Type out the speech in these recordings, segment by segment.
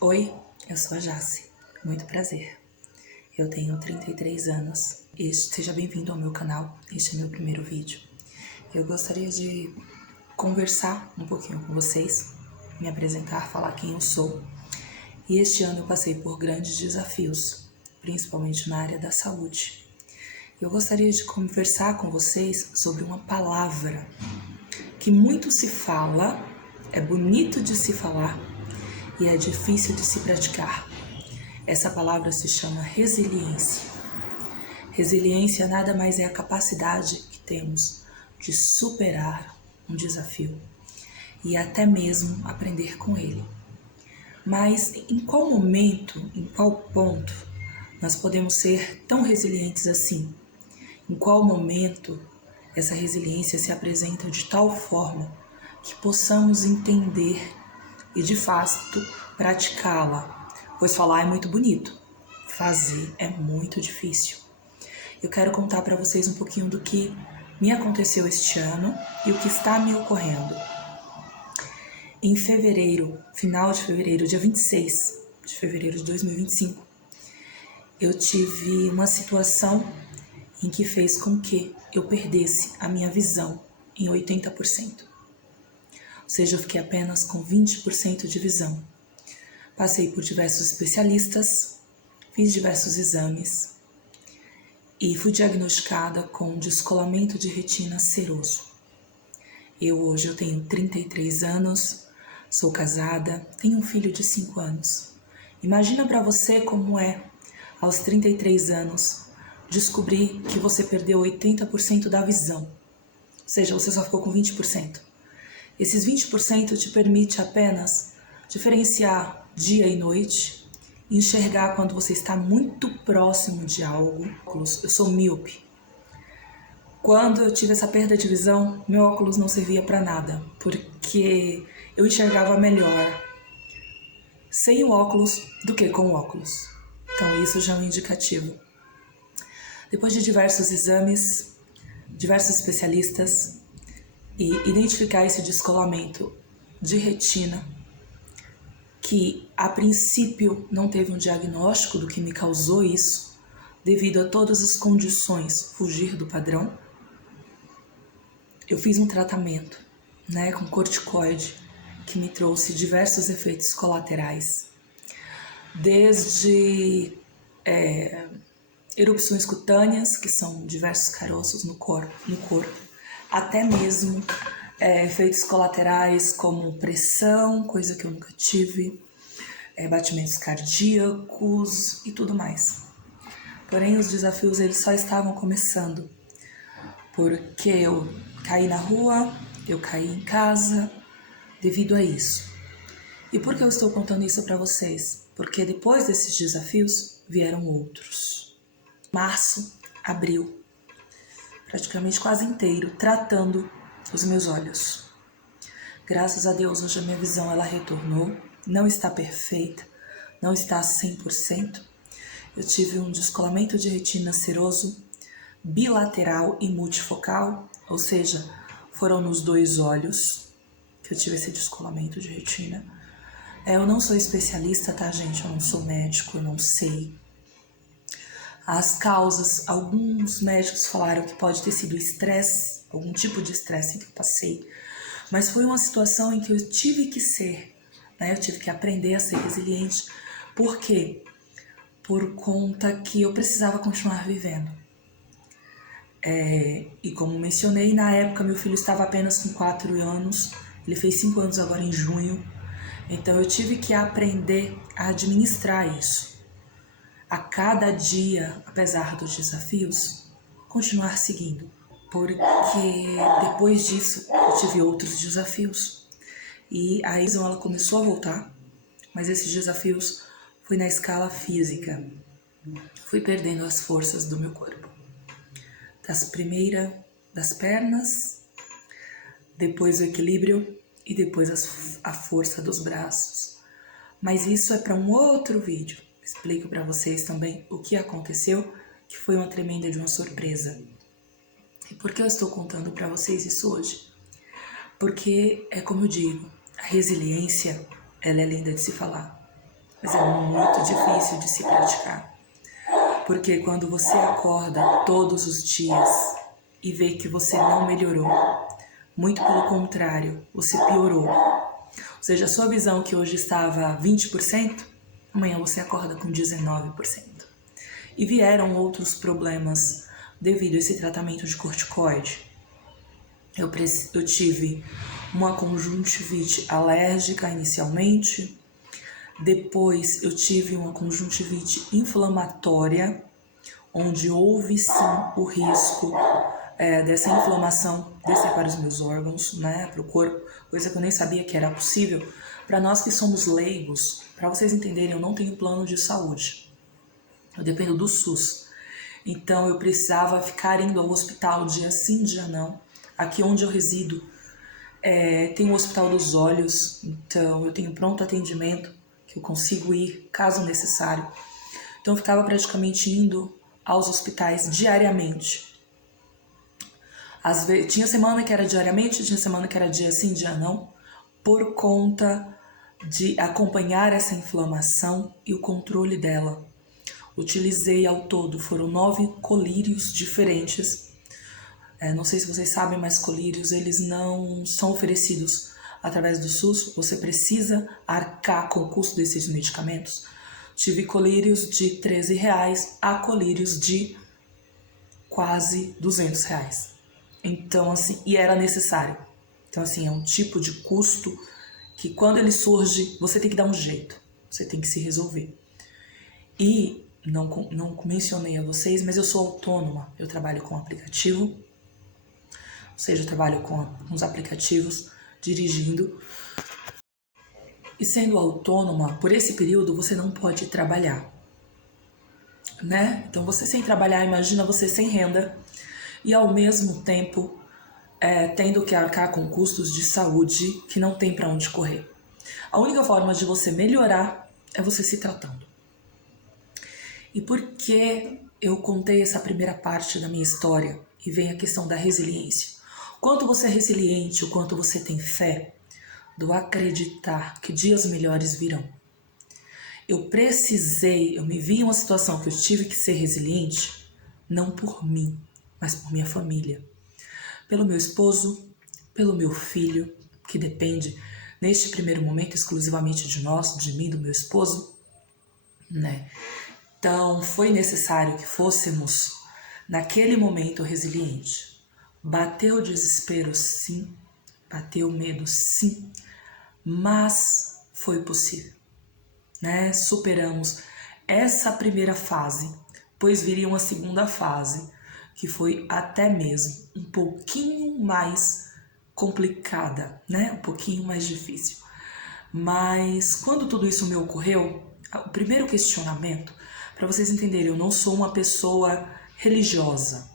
Oi, eu sou a Jace, muito prazer. Eu tenho 33 anos e seja bem-vindo ao meu canal, este é meu primeiro vídeo. Eu gostaria de conversar um pouquinho com vocês, me apresentar, falar quem eu sou. E este ano eu passei por grandes desafios, principalmente na área da saúde. Eu gostaria de conversar com vocês sobre uma palavra que muito se fala, é bonito de se falar, e é difícil de se praticar. Essa palavra se chama resiliência. Resiliência nada mais é a capacidade que temos de superar um desafio e até mesmo aprender com ele. Mas em qual momento, em qual ponto nós podemos ser tão resilientes assim? Em qual momento essa resiliência se apresenta de tal forma que possamos entender e de fato praticá-la, pois falar é muito bonito, fazer é muito difícil. Eu quero contar para vocês um pouquinho do que me aconteceu este ano e o que está me ocorrendo. Em fevereiro, final de fevereiro, dia 26 de fevereiro de 2025, eu tive uma situação em que fez com que eu perdesse a minha visão em 80%. Ou seja, eu fiquei apenas com 20% de visão. Passei por diversos especialistas, fiz diversos exames e fui diagnosticada com descolamento de retina seroso. Hoje eu tenho 33 anos, sou casada, tenho um filho de 5 anos. Imagina para você como é, aos 33 anos, descobrir que você perdeu 80% da visão. Ou seja, você só ficou com 20%. Esses 20% te permite apenas diferenciar dia e noite, enxergar quando você está muito próximo de algo. Eu sou míope. Quando eu tive essa perda de visão, meu óculos não servia para nada, porque eu enxergava melhor sem o óculos do que com o óculos. Então isso já é um indicativo. Depois de diversos exames, diversos especialistas, e identificar esse descolamento de retina, que a princípio não teve um diagnóstico do que me causou isso, devido a todas as condições fugir do padrão. Eu fiz um tratamento, com corticoide, que me trouxe diversos efeitos colaterais, desde erupções cutâneas, que são diversos caroços no corpo, até mesmo efeitos colaterais como pressão, coisa que eu nunca tive, batimentos cardíacos e tudo mais. Porém, os desafios eles só estavam começando, porque eu caí na rua, eu caí em casa devido a isso. E por que eu estou contando isso para vocês? Porque depois desses desafios vieram outros. Março, abril, praticamente quase inteiro, tratando os meus olhos. Graças a Deus, hoje a minha visão ela retornou, não está perfeita, não está 100%. Eu tive um descolamento de retina seroso bilateral e multifocal, ou seja, foram nos 2 olhos que eu tive esse descolamento de retina. Eu não sou especialista, tá, gente? Eu não sou médico, eu não sei as causas. Alguns médicos falaram que pode ter sido estresse, algum tipo de estresse que eu passei. Mas foi uma situação em que eu tive que ser, eu tive que aprender a ser resiliente. Por quê? Por conta que eu precisava continuar vivendo. E como mencionei, na época meu filho estava apenas com 4 anos, ele fez 5 anos agora em junho. Então eu tive que aprender a administrar isso. A cada dia, apesar dos desafios, continuar seguindo. Porque depois disso eu tive outros desafios. E a visão ela começou a voltar, mas esses desafios foi na escala física. Fui perdendo as forças do meu corpo. Das pernas, depois o equilíbrio e depois a força dos braços. Mas isso é para um outro vídeo. Explico para vocês também o que aconteceu, que foi uma tremenda de uma surpresa. E por que eu estou contando para vocês isso hoje? Porque, como eu digo, a resiliência, ela é linda de se falar. mas é muito difícil de se praticar. Porque quando você acorda todos os dias e vê que você não melhorou, muito pelo contrário, você piorou. Ou seja, a sua visão que hoje estava 20%, amanhã você acorda com 19%. E vieram outros problemas devido a esse tratamento de corticoide. Eu tive uma conjuntivite alérgica inicialmente, depois eu tive uma conjuntivite inflamatória, onde houve sim o risco dessa inflamação descer para os meus órgãos, né, para o corpo, coisa que eu nem sabia que era possível. Para nós que somos leigos, para vocês entenderem, eu não tenho plano de saúde, eu dependo do SUS. Então eu precisava ficar indo ao hospital dia sim, dia não. Aqui onde eu resido tem o Hospital dos Olhos, então eu tenho pronto atendimento, que eu consigo ir caso necessário. Então eu ficava praticamente indo aos hospitais diariamente. Às vezes, tinha semana que era diariamente, tinha semana que era dia sim, dia não, por conta de acompanhar essa inflamação e o controle dela. Utilizei ao todo, foram 9 colírios diferentes. Não sei se vocês sabem, mas colírios eles não são oferecidos através do SUS. Você precisa arcar com o custo desses medicamentos. Tive colírios de R$13 a colírios de quase R$200. Então, assim, e era necessário. Então, assim, é um tipo de custo que quando ele surge, você tem que dar um jeito. Você tem que se resolver. E não mencionei a vocês, mas eu sou autônoma. Eu trabalho com aplicativo. Ou seja, eu trabalho com uns aplicativos, dirigindo. E sendo autônoma, por esse período, você não pode trabalhar, né? Então, você sem trabalhar, imagina você sem renda e, ao mesmo tempo, tendo que arcar com custos de saúde que não tem para onde correr. A única forma de você melhorar é você se tratando. E por que eu contei essa primeira parte da minha história e vem a questão da resiliência? O quanto você é resiliente, o quanto você tem fé do acreditar que dias melhores virão. Eu me vi em uma situação que eu tive que ser resiliente, não por mim, mas por minha família. Pelo meu esposo, pelo meu filho, que depende, neste primeiro momento, exclusivamente de nós, de mim, do meu esposo, né? Então, foi necessário que fôssemos, naquele momento, resilientes. Bateu o desespero, sim. Bateu o medo, sim. Mas foi possível, né? Superamos essa primeira fase, pois viria uma segunda fase, que foi até mesmo um pouquinho mais complicada, né? Um pouquinho mais difícil. Mas quando tudo isso me ocorreu, o primeiro questionamento, para vocês entenderem, eu não sou uma pessoa religiosa.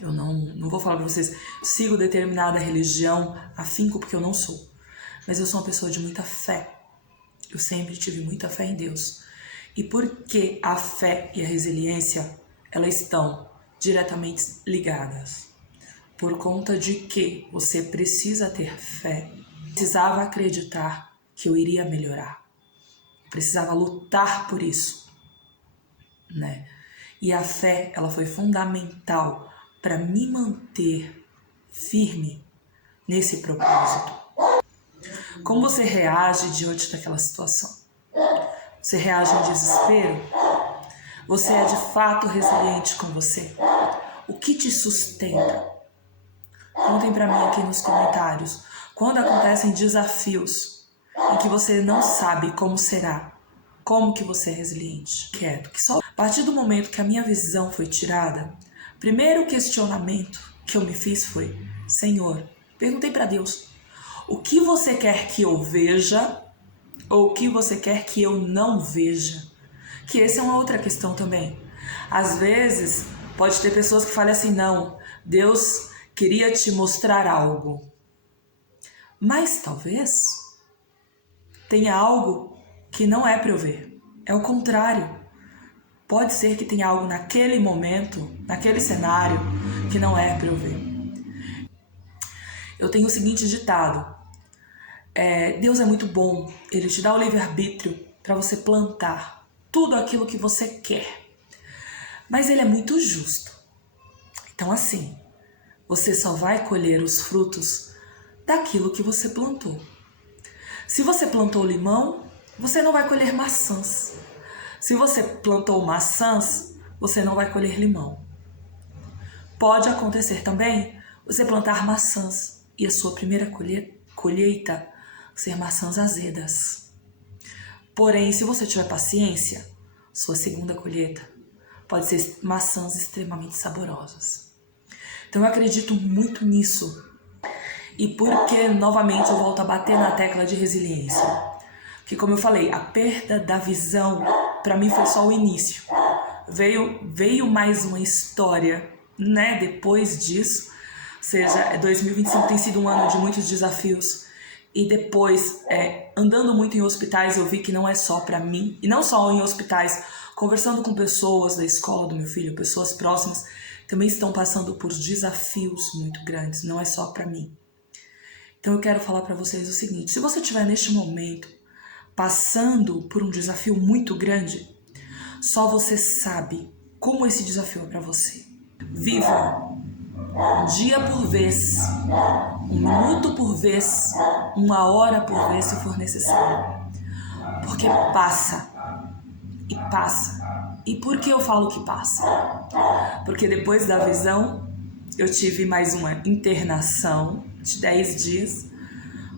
Eu não vou falar para vocês, sigo determinada religião, afinco, porque eu não sou. Mas eu sou uma pessoa de muita fé. Eu sempre tive muita fé em Deus. E por que a fé e a resiliência, elas estão diretamente ligadas? Por conta de que você precisa ter fé, precisava acreditar que eu iria melhorar. Precisava lutar por isso, né? E a fé, ela foi fundamental para me manter firme nesse propósito. Como você reage diante daquela situação? Você reage em desespero? Você é de fato resiliente com você? O que te sustenta? Contem para mim aqui nos comentários. Quando acontecem desafios em que você não sabe como será, como que você é resiliente? Quieto, que só a partir do momento que a minha visão foi tirada, o primeiro questionamento que eu me fiz foi: Senhor, perguntei para Deus, o que você quer que eu veja ou o que você quer que eu não veja? Que essa é uma outra questão também. Às vezes, pode ter pessoas que falam assim, não, Deus queria te mostrar algo. Mas talvez tenha algo que não é para eu ver. É o contrário. Pode ser que tenha algo naquele momento, naquele cenário, que não é para eu ver. Eu tenho o seguinte ditado. Deus é muito bom. Ele te dá o livre-arbítrio para você plantar tudo aquilo que você quer. Mas ele é muito justo. Então assim, você só vai colher os frutos daquilo que você plantou. Se você plantou limão, você não vai colher maçãs. Se você plantou maçãs, você não vai colher limão. Pode acontecer também você plantar maçãs e a sua primeira colheita ser maçãs azedas. Porém, se você tiver paciência, sua segunda colheita pode ser maçãs extremamente saborosas. Então eu acredito muito nisso. E porque, novamente, eu volto a bater na tecla de resiliência. Porque, como eu falei, a perda da visão, para mim, foi só o início. Veio mais uma história, né, depois disso. Ou seja, 2025 tem sido um ano de muitos desafios. E depois, andando muito em hospitais, eu vi que não é só para mim. E não só em hospitais, conversando com pessoas da escola do meu filho, pessoas próximas, também estão passando por desafios muito grandes. Não é só para mim. Então eu quero falar para vocês o seguinte: se você estiver neste momento passando por um desafio muito grande, só você sabe como esse desafio é para você. Viva um dia por vez, um minuto por vez, uma hora por vez se for necessário. Porque passa, e passa. E por que eu falo que passa? Porque depois da visão, eu tive mais uma internação de 10 dias.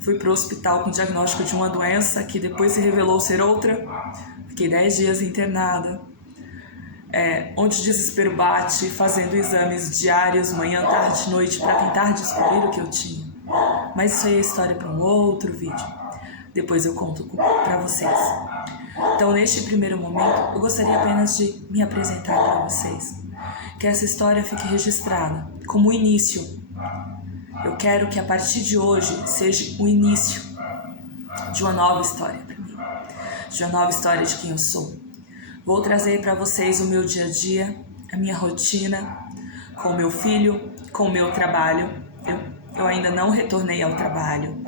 Fui para o hospital com o diagnóstico de uma doença que depois se revelou ser outra. Fiquei 10 dias internada. Onde o desespero bate, fazendo exames diários, manhã, tarde, noite, para tentar descobrir o que eu tinha. Mas isso aí é história para um outro vídeo. Depois eu conto para vocês. Então, neste primeiro momento, eu gostaria apenas de me apresentar para vocês. Que essa história fique registrada como o início. Eu quero que a partir de hoje seja o início de uma nova história para mim. De uma nova história de quem eu sou. Vou trazer para vocês o meu dia a dia, a minha rotina, com o meu filho, com o meu trabalho. Eu ainda não retornei ao trabalho.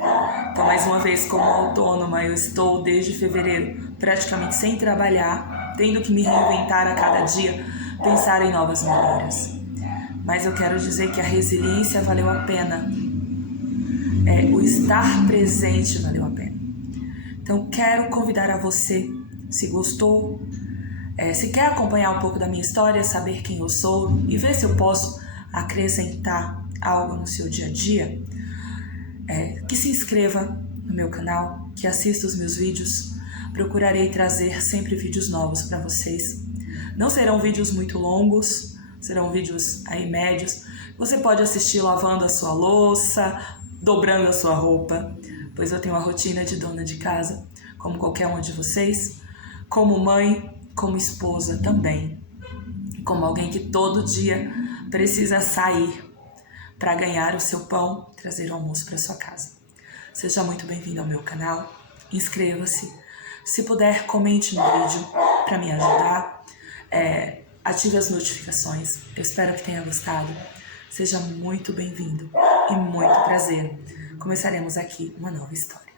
Então, mais uma vez, como autônoma, eu estou desde fevereiro praticamente sem trabalhar, tendo que me reinventar a cada dia, pensar em novas melhoras. Mas eu quero dizer que a resiliência valeu a pena. O estar presente valeu a pena. Então, quero convidar a você, se gostou, se quer acompanhar um pouco da minha história, saber quem eu sou e ver se eu posso acrescentar algo no seu dia a dia, que se inscreva no meu canal, que assista os meus vídeos. Procurarei trazer sempre vídeos novos para vocês. Não serão vídeos muito longos, serão vídeos aí médios. Você pode assistir lavando a sua louça, dobrando a sua roupa, pois eu tenho uma rotina de dona de casa, como qualquer uma de vocês, como mãe, como esposa também, como alguém que todo dia precisa sair para ganhar o seu pão, trazer o almoço para sua casa. Seja muito bem-vindo ao meu canal, inscreva-se, se puder comente no vídeo para me ajudar, ative as notificações, eu espero que tenha gostado, seja muito bem-vindo e muito prazer. Começaremos aqui uma nova história.